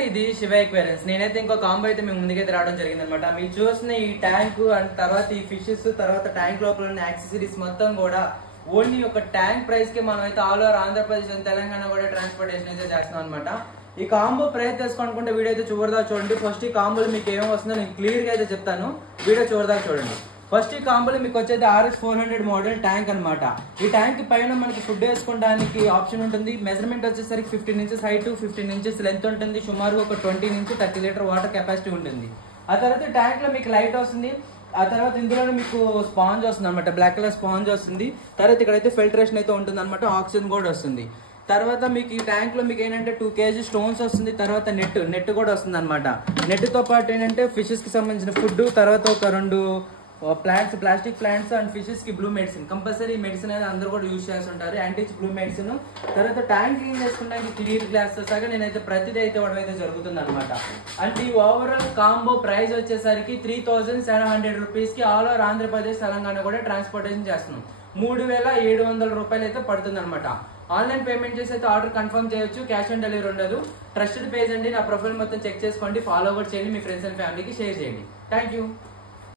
ఇది శివ ఎక్వేరియన్స్. నేనైతే ఇంకో కాంబో అయితే మేము ముందుకైతే రావడం జరిగింది అనమాట. మీరు చూసిన ఈ ట్యాంక్ అండ్ తర్వాత ఈ ఫిషెస్ తర్వాత ట్యాంక్ లోపల ఉన్న యాక్సెసరీస్ మొత్తం కూడా ఓన్లీ ఒక ట్యాంక్ ప్రైస్ కి మనం అయితే all over Andhra Pradesh and Telangana కూడా ట్రాన్స్పోర్టేషన్ అయితే చేస్తున్నాం అనమాట. ఈ కాంబో ప్రైస్ తెలుసుకోనుకుంటే వీడియో అయితే చివరిదాకా చూడండి. ఫస్ట్ ఈ కాంబోలో మీకు ఏమేమి వస్తుందో నేను క్లియర్ గా అయితే చెప్తాను, వీడియో చివరిదాకా చూడండి. ఫస్ట్ ఈ కాంబోలో మీకు వచ్చేది RS400 మోడల్ ట్యాంక్ అనమాట. ఈ ట్యాంక్ పైన మనకి ఫుడ్ వేసుకోవడానికి ఆప్షన్ ఉంటుంది. మెజర్మెంట్ వచ్చేసరికి 15 ఇంచెస్ హైట్ 15 ఇంచెస్ లెంత్ ఉంటుంది. సుమారు ఒక 20 నుంచి 30 లీటర్ వాటర్ కెపాసిటీ ఉంటుంది. ఆ తర్వాత ట్యాంక్ లో మీకు లైట్ వస్తుంది. ఆ తర్వాత ఇందులో మీకు స్పాంజ్ వస్తుంది అనమాట, బ్లాక్ కలర్ స్పాంజ్ వస్తుంది. తర్వాత ఇక్కడైతే ఫిల్టరేషన్ అయితే ఉంటుంది అనమాట, ఆక్సిజన్ కూడా వస్తుంది. తర్వాత మీకు ఈ ట్యాంక్ లో మీకు ఏంటంటే 2 kg స్టోన్స్ వస్తుంది. తర్వాత నెట్ కూడా వస్తుంది అనమాట. నెట్ తో పాటు ఏంటంటే ఫిషెస్ కి సంబంధించిన ఫుడ్, తర్వాత ఒక 2 plants, plastic plants and fishes కి బ్లూ మెడిసిన్, కంపల్సరీ మెడిసిన్ అనేది అందరూ కూడా యూజ్ చేస్తుంటారు, యాంటీచ్ బ్లూ మెడిసిన్. తర్వాత ట్యాంక్ క్లీన్ చేసుకున్నాక క్లియర్ గ్లాస్ సగా నేనైతే ప్రతిదీ అయితే ఇవ్వడం అయితే జరుగుతుంది అనమాట. అండ్ ఈ ఓవరాల్ కాంబో ప్రైస్ వచ్చేసరికి 3700 రూపీస్ కి ఆల్ ఓవర్ ఆంధ్రప్రదేశ్ తెలంగాణ కూడా ట్రాన్స్పోర్టేషన్ చేస్తున్నాం. 3700 రూపాయలు అయితే పడుతుంది అనమాట. ఆన్లైన్ పేమెంట్ చేసి అయితే ఆర్డర్ కన్ఫర్మ్ చేయొచ్చు, క్యాష్ ఆన్ డెలివరీ ఉండదు. ట్రస్టెడ్ పేజ్ అండి, నా ప్రొఫైల్ మొత్తం చెక్ చేసుకోండి, ఫాలో అప్ చేయండి, మీ ఫ్రెండ్స్ అండ్ ఫ్యామిలీకి షేర్ చేయండి. Thank you.